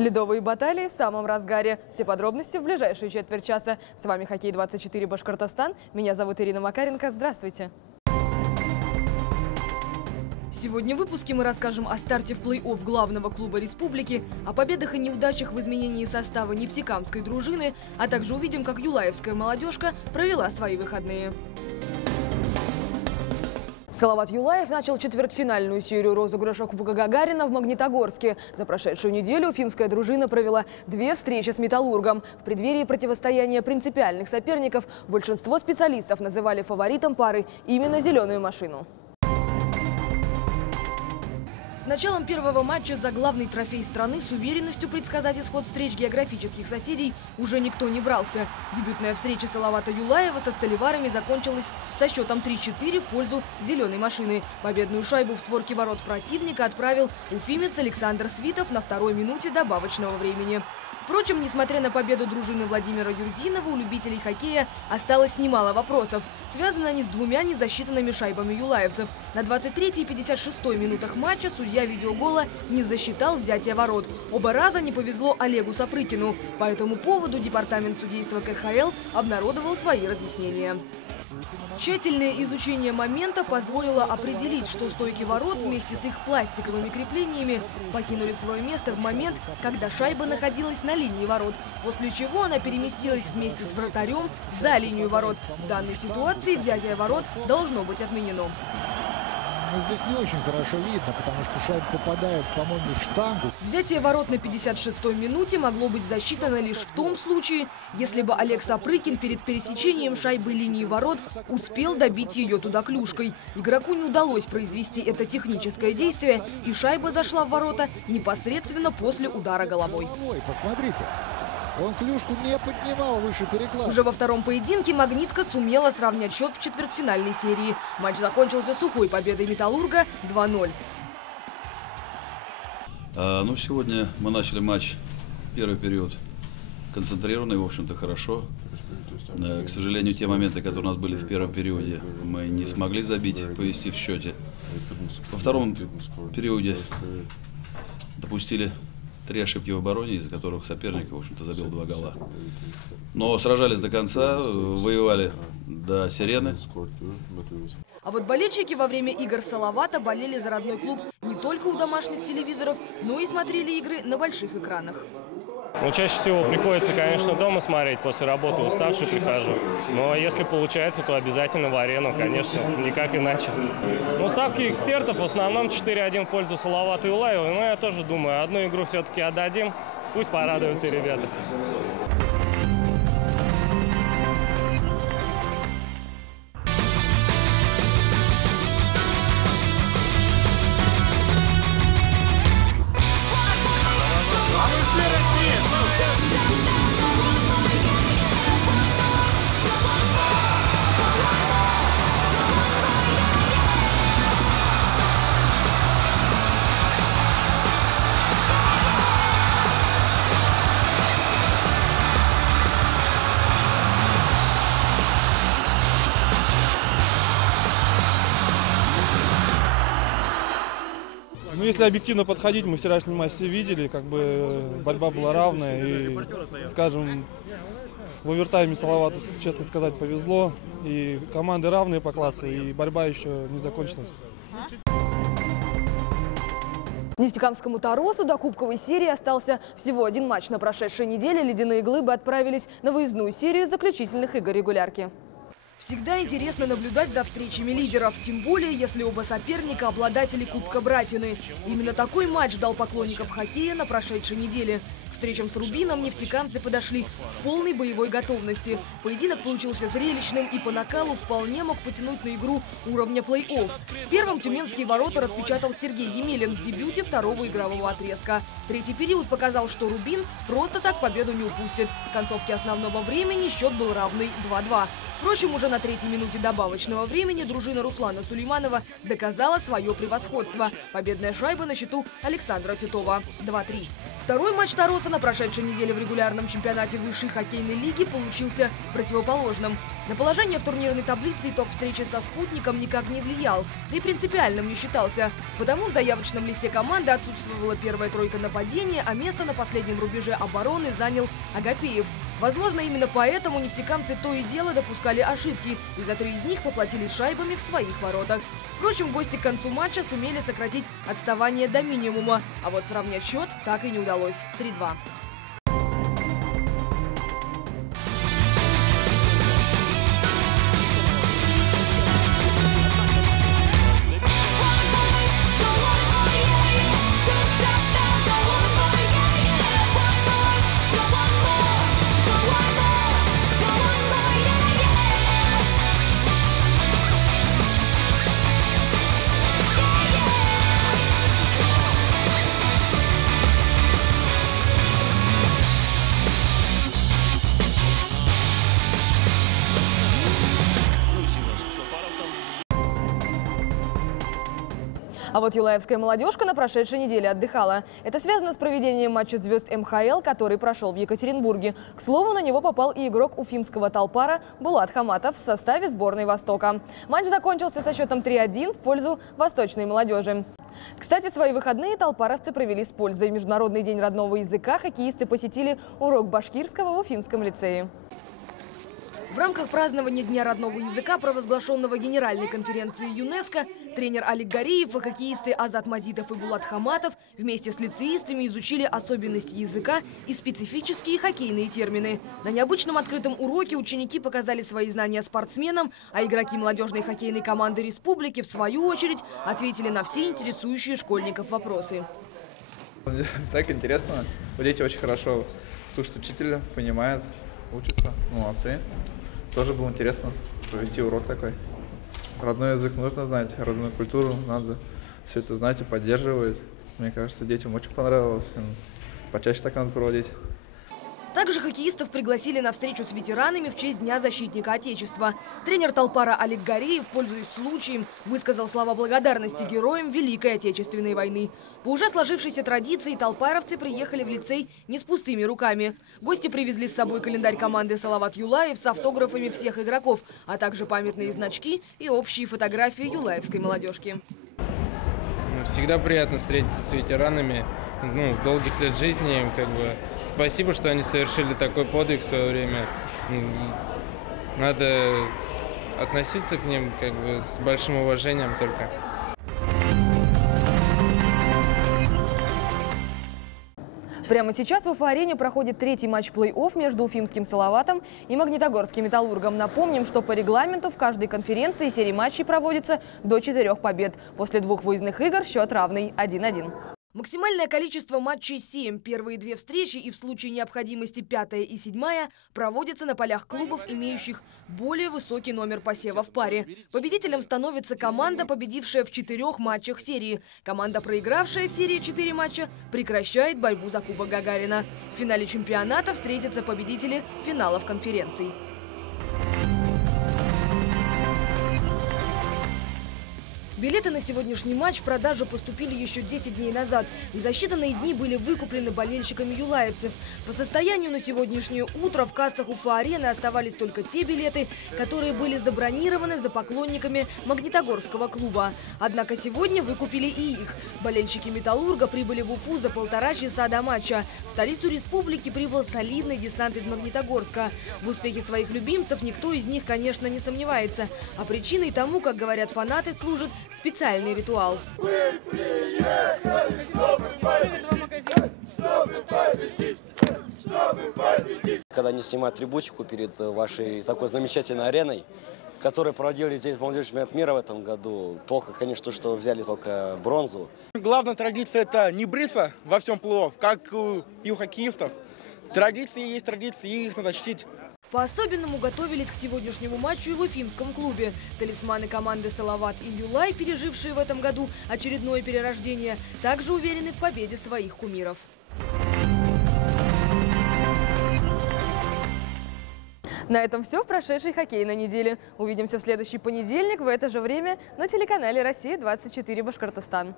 Ледовые баталии в самом разгаре. Все подробности в ближайшие четверть часа. С вами «Хоккей-24 Башкортостан». Меня зовут Ирина Макаренко. Здравствуйте. Сегодня в выпуске мы расскажем о старте в плей-офф главного клуба республики, о победах и неудачах в изменении состава нефтекамской дружины, а также увидим, как юлаевская молодежка провела свои выходные. Салават Юлаев начал четвертьфинальную серию розыгрыша Кубка Гагарина в Магнитогорске. За прошедшую неделю уфимская дружина провела 2 встречи с «Металлургом». В преддверии противостояния принципиальных соперников большинство специалистов называли фаворитом пары именно «зеленую машину». С началом первого матча за главный трофей страны с уверенностью предсказать исход встреч географических соседей уже никто не брался. Дебютная встреча Салавата Юлаева со столеварами закончилась со счетом 3-4 в пользу «зеленой машины». Победную шайбу в створке ворот противника отправил уфимец Александр Свитов на 2-й минуте добавочного времени. Впрочем, несмотря на победу дружины Владимира Юрдинова, у любителей хоккея осталось немало вопросов. Связаны они с 2 незасчитанными шайбами юлаевцев. На 23-й и 56-й минутах матча судья видеогола не засчитал взятие ворот. Оба раза не повезло Олегу Сапрыкину. По этому поводу департамент судейства КХЛ обнародовал свои разъяснения. Тщательное изучение момента позволило определить, что стойки ворот вместе с их пластиковыми креплениями покинули свое место в момент, когда шайба находилась на линии ворот, после чего она переместилась вместе с вратарем за линию ворот. В данной ситуации взятие ворот должно быть отменено. Здесь не очень хорошо видно, потому что шайба попадает, по-моему, в штангу. Взятие ворот на 56-й минуте могло быть засчитано лишь в том случае, если бы Олег Сапрыкин перед пересечением шайбы линии ворот успел добить ее туда клюшкой. Игроку не удалось произвести это техническое действие, и шайба зашла в ворота непосредственно после удара головой. Посмотрите. Он клюшку не поднимал выше перекладины. Уже во втором поединке «Магнитка» сумела сравнять счет в четвертьфинальной серии. Матч закончился сухой победой «Металлурга» 2-0. Сегодня мы начали матч, первый период, концентрированный, в общем-то, хорошо. К сожалению, те моменты, которые у нас были в первом периоде, мы не смогли забить, повести в счете. Во втором периоде допустили 3 ошибки в обороне, из которых соперник, в общем-то, забил 2 гола. Но сражались до конца, воевали до сирены. А вот болельщики во время игр Салавата болели за родной клуб не только у домашних телевизоров, но и смотрели игры на больших экранах. Чаще всего приходится, конечно, дома смотреть, после работы уставший прихожу. Но если получается, то обязательно в арену, конечно, никак иначе. Ставки экспертов в основном 4-1 в пользу Салавата Юлаева. Но я тоже думаю, одну игру все-таки отдадим, пусть порадуются ребята. Если объективно подходить, мы вчерашний матч все видели, борьба была равная. И, скажем, в овертайме Салавату, честно сказать, повезло. И команды равные по классу, и борьба еще не закончилась. Нефтекамскому «Таросу» до кубковой серии остался всего 1 матч. На прошедшей неделе «Ледяные глыбы» отправились на выездную серию заключительных игр регулярки. Всегда интересно наблюдать за встречами лидеров, тем более, если оба соперника – обладатели Кубка Братины. Именно такой матч ждал поклонников хоккея на прошедшей неделе. К встречам с «Рубином» нефтекамцы подошли в полной боевой готовности. Поединок получился зрелищным и по накалу вполне мог потянуть на игру уровня плей-офф. Первым тюменские ворота распечатал Сергей Емелин в дебюте 2-го игрового отрезка. Третий период показал, что «Рубин» просто так победу не упустит. В концовке основного времени счет был равный 2-2. Впрочем, уже на 3-й минуте добавочного времени дружина Руслана Сулейманова доказала свое превосходство. Победная шайба на счету Александра Титова 2-3. Второй матч Тароса на прошедшей неделе в регулярном чемпионате высшей хоккейной лиги получился противоположным. На положение в турнирной таблице итог встречи со «Спутником» никак не влиял, да и принципиальным не считался. Потому в заявочном листе команды отсутствовала первая тройка нападения, а место на последнем рубеже обороны занял Агапеев. Возможно, именно поэтому нефтекамцы то и дело допускали ошибки, и за 3 из них поплатились шайбами в своих воротах. Впрочем, гости к концу матча сумели сократить отставание до минимума, а вот сравнять счет так и не удалось – 3-2. А вот юлаевская молодежка на прошедшей неделе отдыхала. Это связано с проведением матча звезд МХЛ, который прошел в Екатеринбурге. К слову, на него попал и игрок уфимского «Талпара» Булат Хаматов в составе сборной «Востока». Матч закончился со счетом 3-1 в пользу восточной молодежи. Кстати, свои выходные талпаровцы провели с пользой. В Международный день родного языка хоккеисты посетили урок башкирского в Уфимском лицее. В рамках празднования Дня родного языка, провозглашенного Генеральной конференцией ЮНЕСКО, тренер Алик Гариев и хоккеисты Азат Мазитов и Булат Хаматов вместе с лицеистами изучили особенности языка и специфические хоккейные термины. На необычном открытом уроке ученики показали свои знания спортсменам, а игроки молодежной хоккейной команды республики, в свою очередь, ответили на все интересующие школьников вопросы. Так интересно. Дети очень хорошо слушают учителя, понимают, учатся. Молодцы. Тоже было интересно провести урок такой. Родной язык нужно знать, родную культуру надо все это знать и поддерживать. Мне кажется, детям очень понравилось. Почаще так надо проводить. Также хоккеистов пригласили на встречу с ветеранами в честь Дня защитника Отечества. Тренер «Талпара» Алик Гариев, пользуясь случаем, высказал слова благодарности героям Великой Отечественной войны. По уже сложившейся традиции талпаровцы приехали в лицей не с пустыми руками. Гости привезли с собой календарь команды «Салават Юлаев» с автографами всех игроков, а также памятные значки и общие фотографии юлаевской молодежки. Всегда приятно встретиться с ветеранами, долгих лет жизни. Спасибо, что они совершили такой подвиг в свое время. Надо относиться к ним с большим уважением только. Прямо сейчас в Уфа-арене проходит третий матч плей-офф между уфимским «Салаватом» и магнитогорским «Металлургом». Напомним, что по регламенту в каждой конференции серии матчей проводится до 4 побед. После 2 выездных игр счет равный 1-1. Максимальное количество матчей 7. Первые 2 встречи и в случае необходимости 5-я и 7-я проводятся на полях клубов, имеющих более высокий номер посева в паре. Победителем становится команда, победившая в 4 матчах серии. Команда, проигравшая в серии 4 матча, прекращает борьбу за Кубок Гагарина. В финале чемпионата встретятся победители финалов конференций. Билеты на сегодняшний матч в продажу поступили еще 10 дней назад и за считанные дни были выкуплены болельщиками юлаевцев. По состоянию на сегодняшнее утро в кассах Уфа-арены оставались только те билеты, которые были забронированы за поклонниками магнитогорского клуба. Однако сегодня выкупили и их. Болельщики «Металлурга» прибыли в Уфу за 1,5 часа до матча. В столицу республики прибыл солидный десант из Магнитогорска. В успехе своих любимцев никто из них, конечно, не сомневается. А причиной тому, как говорят фанаты, служит специальный ритуал. Мы приехали, чтобы победить. Когда они снимают атрибутику перед вашей такой замечательной ареной, которую проводили здесь молодежный чемпионат мира в этом году, плохо, конечно, что взяли только бронзу. Главная традиция – это не бриться во всем плей-офф, как и у хоккеистов. Традиции есть традиции, и их надо чтить. По-особенному готовились к сегодняшнему матчу и в уфимском клубе. Талисманы команды «Салават» и «Юлай», пережившие в этом году очередное перерождение, также уверены в победе своих кумиров. На этом все в прошедшей хоккейной неделе. Увидимся в следующий понедельник в это же время на телеканале «Россия-24 Башкортостан».